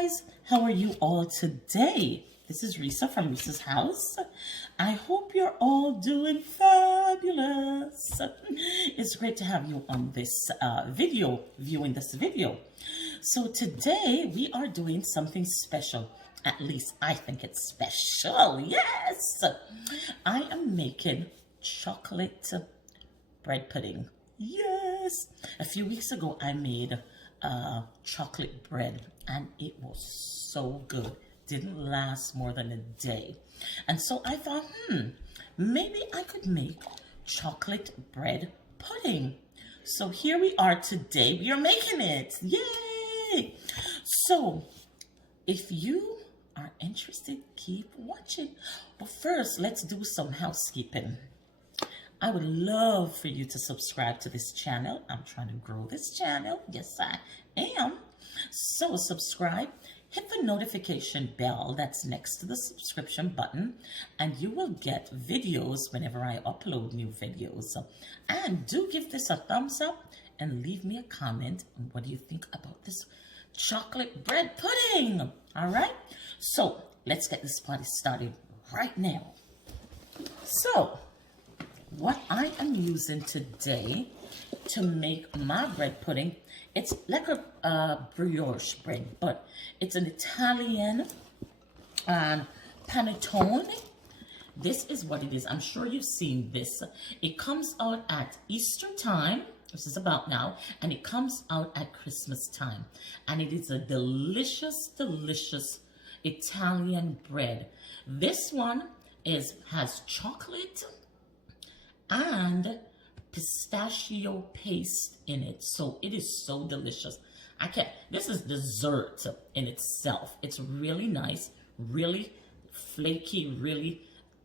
guys, how are you all today? This is Risa from Risa's house. I hope you're all doing fabulous. It's great to have you on this viewing this video. So today we are doing something special. At least I think it's special. Yes! I am making chocolate bread pudding. Yes! A few weeks ago I made chocolate bread and it was so good. Didn't last more than a day. And so I thought, maybe I could make chocolate bread pudding. So here we are today. We are making it. Yay! So if you are interested, keep watching. But first, let's do some housekeeping. I would love for you to subscribe to this channel. I'm trying to grow this channel. Yes, I am. So subscribe. Hit the notification bell that's next to the subscription button, and you will get videos whenever I upload new videos. And do give this a thumbs up and leave me a comment on what do you think about this chocolate bread pudding. All right, so let's get this party started right now. So what I am using today to make my bread pudding, it's like a brioche bread, but it's an Italian panettone. This is what it is. I'm sure you've seen this. It comes out at Easter time. This is about now, and it comes out at Christmas time. And it is a delicious, delicious Italian bread. This one has chocolate and pistachio paste in it, so it is so delicious. This is dessert in itself. It's really nice, really flaky, really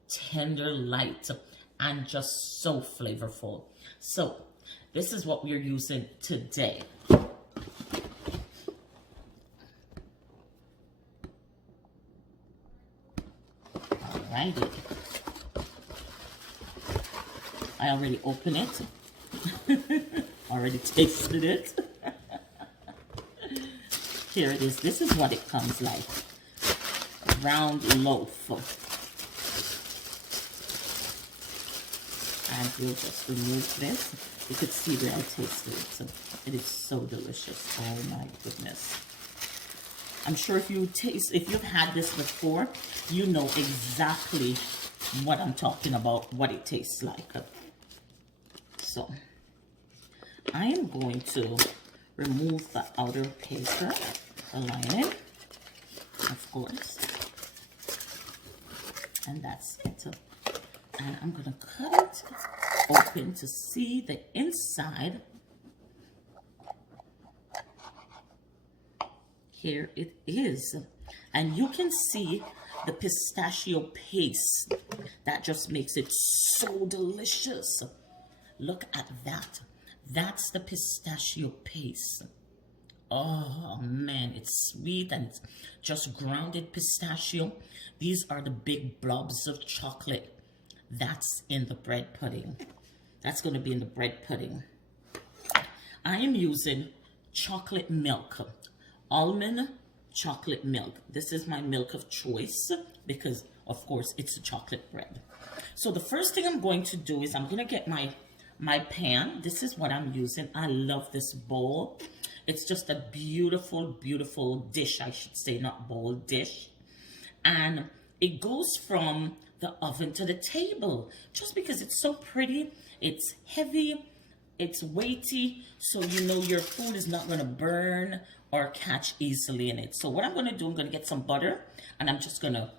tender, light, and just so flavorful. So this is what we're using today. Alrighty. I already opened it. Already tasted it. Here it is. This is what it comes like. A round loaf. And we'll just remove this. You could see where I tasted it. So it is so delicious. Oh my goodness. I'm sure if you've had this before, you know exactly what I'm talking about, what it tastes like. So I am going to remove the outer paper, the lining, of course, and that's it. And I'm going to cut it open to see the inside. Here it is, and you can see the pistachio paste that just makes it so delicious. Look at that. That's the pistachio paste. Oh man, it's sweet and it's just grounded pistachio. These are the big blobs of chocolate that's in the bread pudding. That's going to be in the bread pudding. I am using chocolate milk, almond chocolate milk. This is my milk of choice because, of course, it's a chocolate bread. So the first thing I'm going to do is I'm going to get my pan. This is what I'm using. I love this bowl. It's just a beautiful, beautiful dish, I should say, not bowl, dish. And it goes from the oven to the table just because it's so pretty. It's heavy, it's weighty, so you know your food is not going to burn or catch easily in it. So what I'm going to do, I'm going to get some butter and I'm just going to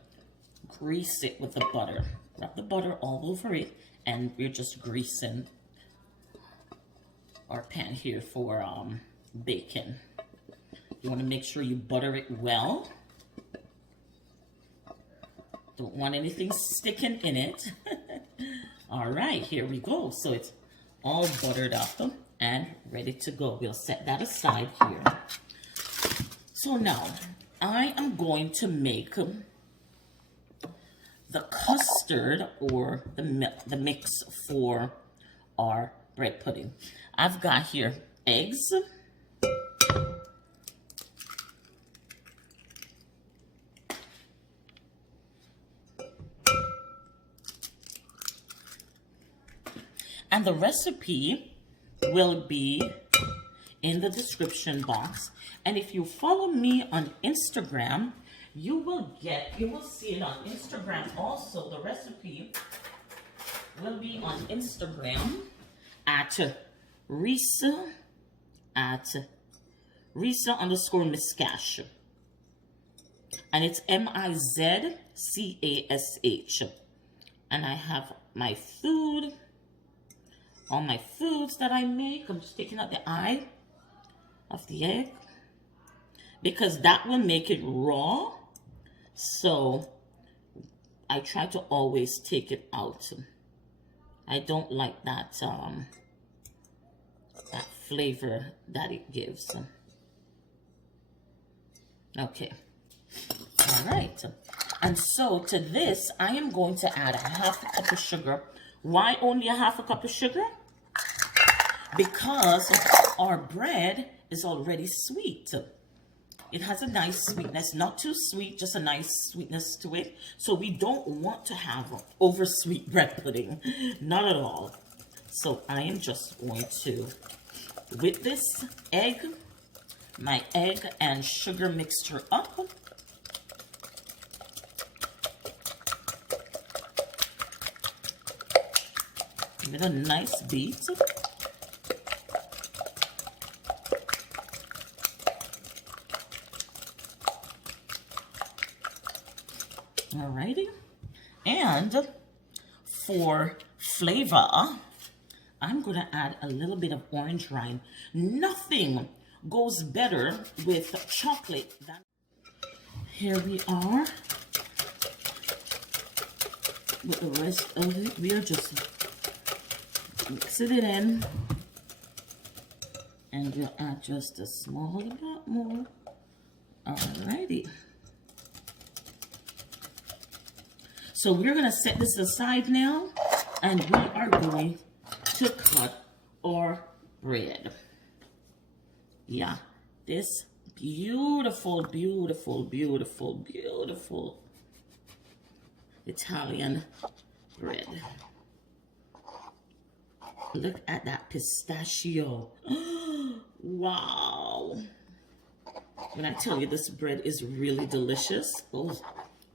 grease it with the butter. Rub the butter all over it, and we're just greasing our pan here for bacon. You want to make sure you butter it well. Don't want anything sticking in it. All right, here we go. So it's all buttered up and ready to go. We'll set that aside here. So now I am going to make the custard or the mix for our bread pudding. I've got here eggs, And the recipe will be in the description box. And if you follow me on Instagram, you will see it on Instagram also. The recipe will be on Instagram at Risa _Miscash. And it's MIZCASH. And I have my food, all my foods that I make. I'm just taking out the eye of the egg because that will make it raw. So I try to always take it out. I don't like that that flavor that it gives. Okay. All right. And so to this, I am going to add a half a cup of sugar. Why only a half a cup of sugar? Because our bread is already sweet. It has a nice sweetness, not too sweet, just a nice sweetness to it. So we don't want to have over sweet bread pudding, not at all. So I am just going to, with this egg, my egg and sugar mixture up. Give it a nice beat. Alrighty. And for flavor, I'm going to add a little bit of orange rind. Nothing goes better with chocolate than... Here we are with the rest of it. We are just mixing it in, and you'll add just a small bit more. Alrighty. So we're going to set this aside now, and we are going to cut our bread. Yeah, this beautiful, beautiful, beautiful, beautiful Italian bread. Look at that pistachio. Wow. When I tell you this bread is really delicious, oh,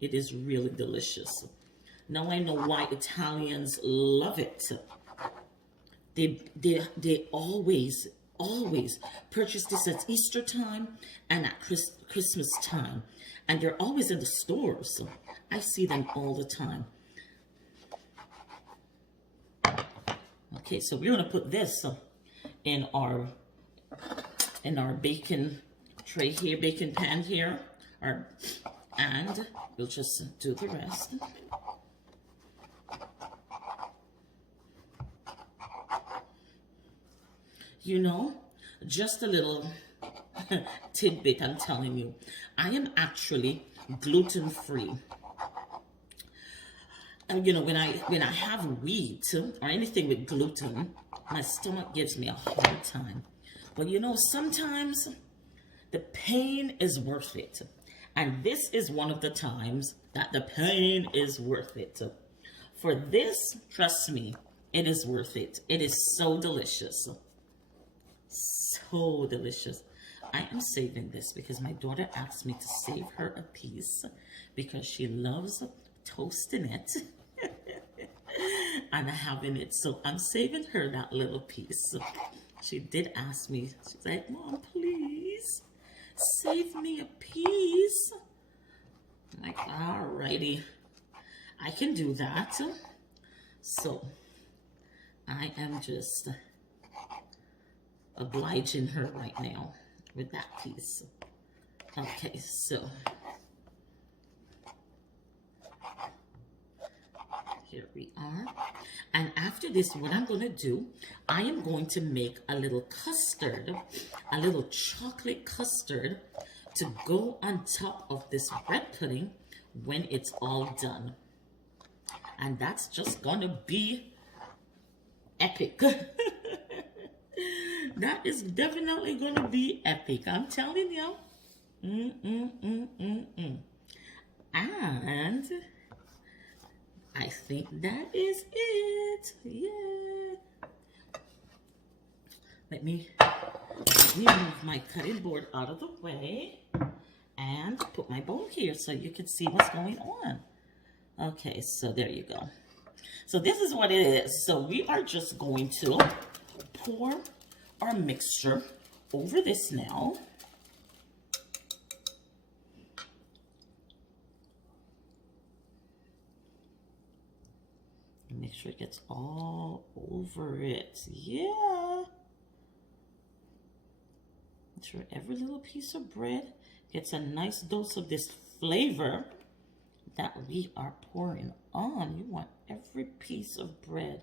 it is really delicious. Now I know why Italians love it. They always purchase this at Easter time and at Christmas time. And they're always in the stores. I see them all the time. Okay, so we're going to put this in our baking tray here, baking pan here, and we'll just do the rest. You know, just a little tidbit, I'm telling you. I am actually gluten-free. And you know, when I have wheat or anything with gluten, my stomach gives me a hard time. But you know, sometimes the pain is worth it. And this is one of the times that the pain is worth it. For this, trust me, it is worth it. It is so delicious. So delicious. I am saving this because my daughter asked me to save her a piece because she loves toasting it and having it. So I'm saving her that little piece. She did ask me. She's like, Mom, please save me a piece. I'm like, alrighty, I can do that. So I am just obliging her right now with that piece. Okay, so here we are. And after this, what I'm going to do, I am going to make a little custard, a little chocolate custard to go on top of this bread pudding when it's all done. And that's just going to be epic. That is definitely going to be epic. I'm telling you. And I think that is it. Yeah. Let me move my cutting board out of the way and put my bowl here so you can see what's going on. Okay, so there you go. So this is what it is. So we are just going to pour our mixture over this now. Make sure it gets all over it. Yeah. Make sure every little piece of bread gets a nice dose of this flavor that we are pouring on. You want every piece of bread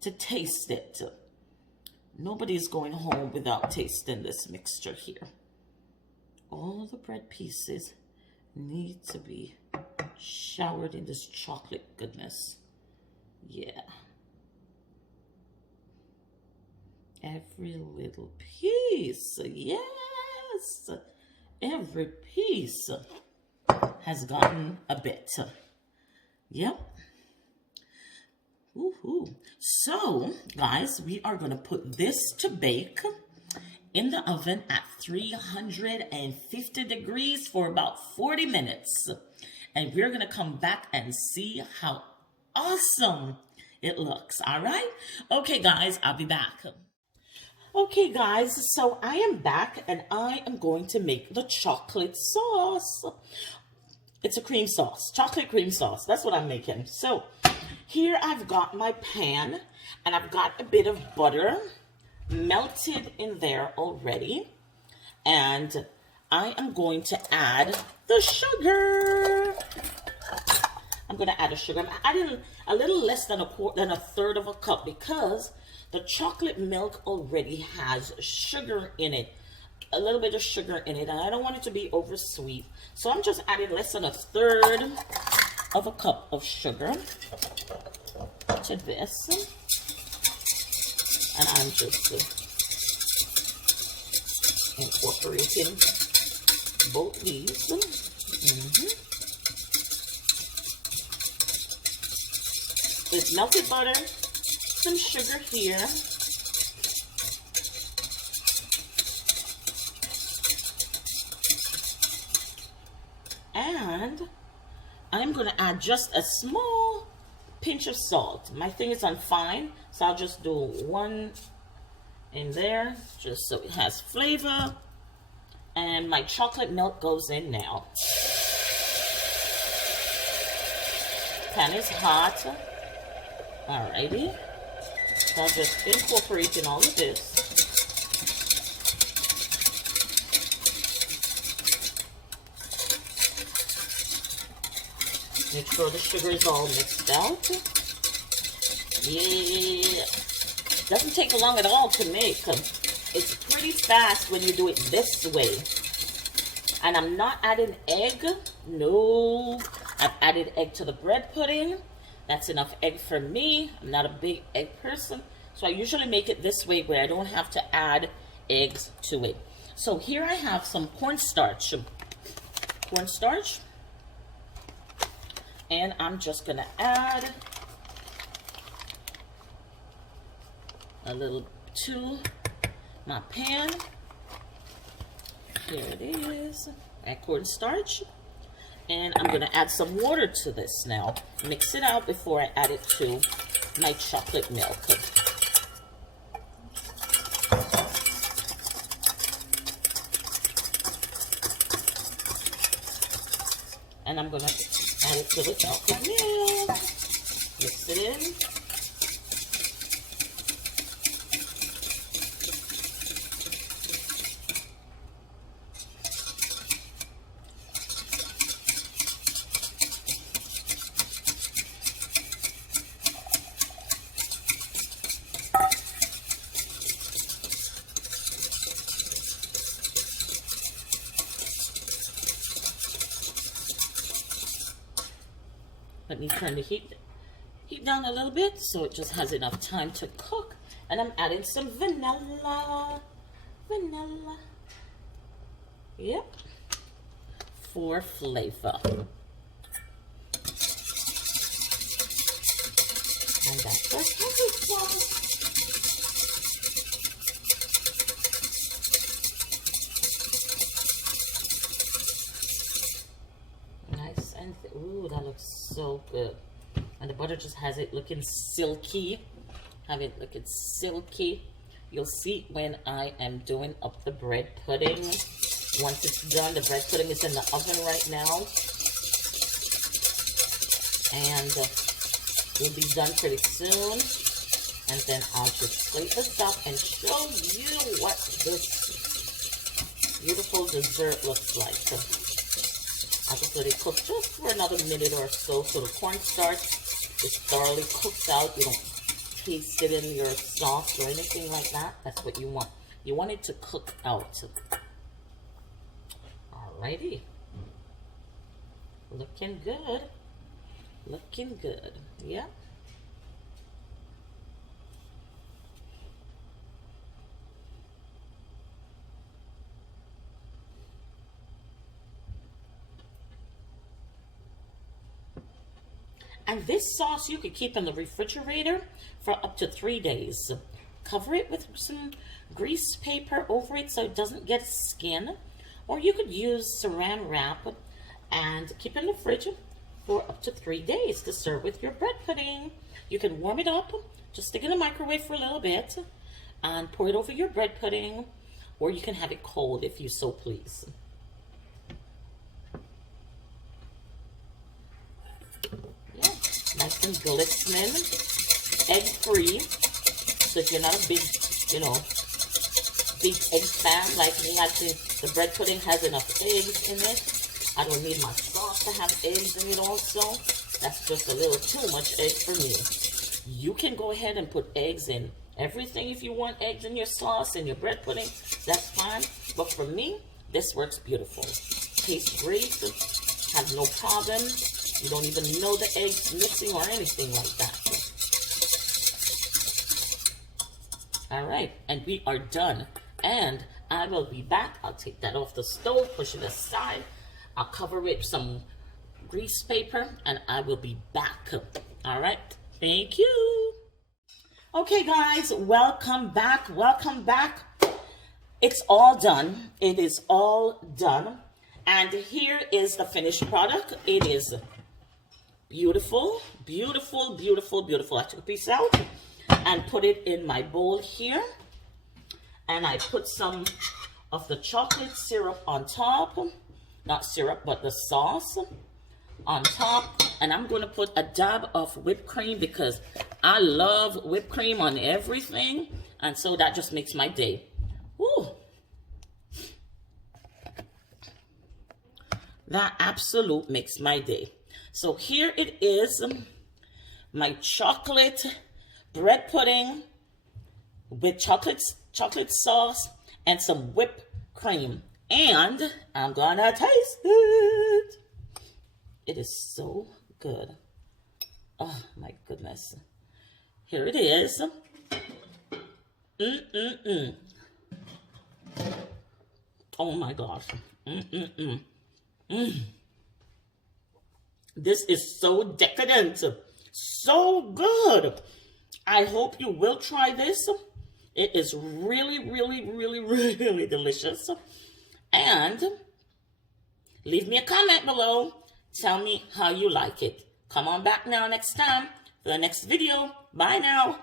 to taste it. Nobody's going home without tasting this mixture here. All the bread pieces need to be showered in this chocolate goodness. Yeah. Every little piece. Yes. Every piece has gotten a bit. Yep. Woohoo. So, guys, we are going to put this to bake in the oven at 350 degrees for about 40 minutes. And we're going to come back and see how awesome it looks. All right? Okay, guys, I'll be back. Okay, guys, so I am back and I am going to make the chocolate sauce. It's a cream sauce, chocolate cream sauce. That's what I'm making. So here I've got my pan and I've got a bit of butter melted in there already. And I am going to add the sugar. I'm going to add a sugar. I'm adding a little less than a third of a cup because the chocolate milk already has sugar in it, a little bit of sugar in it, and I don't want it to be over sweet. So I'm just adding less than a third of a cup of sugar to this. And I'm just incorporating both these. With melted butter, some sugar here, and I'm going to add just a small pinch of salt. My thing is on fine, so I'll just do one in there just so it has flavor. And my chocolate milk goes in now. Pan is hot. Alrighty. So I'll just incorporate in all of this. Make sure the sugar is all mixed out. Yeah. Doesn't take long at all to make. It's pretty fast when you do it this way. And I'm not adding egg. No. I've added egg to the bread pudding. That's enough egg for me. I'm not a big egg person. So I usually make it this way where I don't have to add eggs to it. So here I have some cornstarch. And I'm just going to add a little to my pan. Here it is. Add cornstarch. And I'm going to add some water to this now. Mix it out before I add it to my chocolate milk. And I'm going to add it to the chocolate milk. Mix it in. Let me turn the heat down a little bit so it just has enough time to cook. And I'm adding some vanilla. Yep. For flavor. And that's our chocolate sauce. Ooh, that looks so good. And the butter just has it looking silky. Have it looking silky. You'll see when I am doing up the bread pudding. Once it's done, the bread pudding is in the oven right now. And we'll be done pretty soon. And then I'll just plate this up and show you what this beautiful dessert looks like. I'll just let it cook just for another minute or so the cornstarch is thoroughly cooked out. You don't taste it in your sauce or anything like that. That's what you want. You want it to cook out. Alrighty. Looking good. Looking good. Yeah. And this sauce you could keep in the refrigerator for up to 3 days. Cover it with some grease paper over it so it doesn't get skin. Or you could use saran wrap and keep it in the fridge for up to 3 days to serve with your bread pudding. You can warm it up, just stick it in the microwave for a little bit and pour it over your bread pudding. Or you can have it cold if you so please. Nice and glistening, egg-free. So if you're not a big, big egg fan like me, I think the bread pudding has enough eggs in it. I don't need my sauce to have eggs in it also. That's just a little too much egg for me. You can go ahead and put eggs in everything if you want eggs in your sauce and your bread pudding. That's fine. But for me, this works beautiful. Tastes great. Have no problem. You don't even know the eggs missing or anything like that. All right, and we are done. And I will be back. I'll take that off the stove, push it aside. I'll cover it with some grease paper, and I will be back. All right, thank you. Okay, guys, welcome back. Welcome back. It's all done. It is all done. And here is the finished product. It is beautiful, beautiful, beautiful, beautiful. I took a piece out and put it in my bowl here. And I put some of the chocolate syrup on top. Not syrup, but the sauce on top. And I'm going to put a dab of whipped cream because I love whipped cream on everything. And so that just makes my day. Woo! That absolute makes my day. So here it is, my chocolate bread pudding with chocolate sauce and some whipped cream. And I'm gonna taste it. It is so good. Oh my goodness. Here it is. Oh my gosh. This is so decadent, so good. I hope you will try this. It is really, really, really, really delicious. And leave me a comment below. Tell me how you like it. Come on back now next time for the next video. Bye now.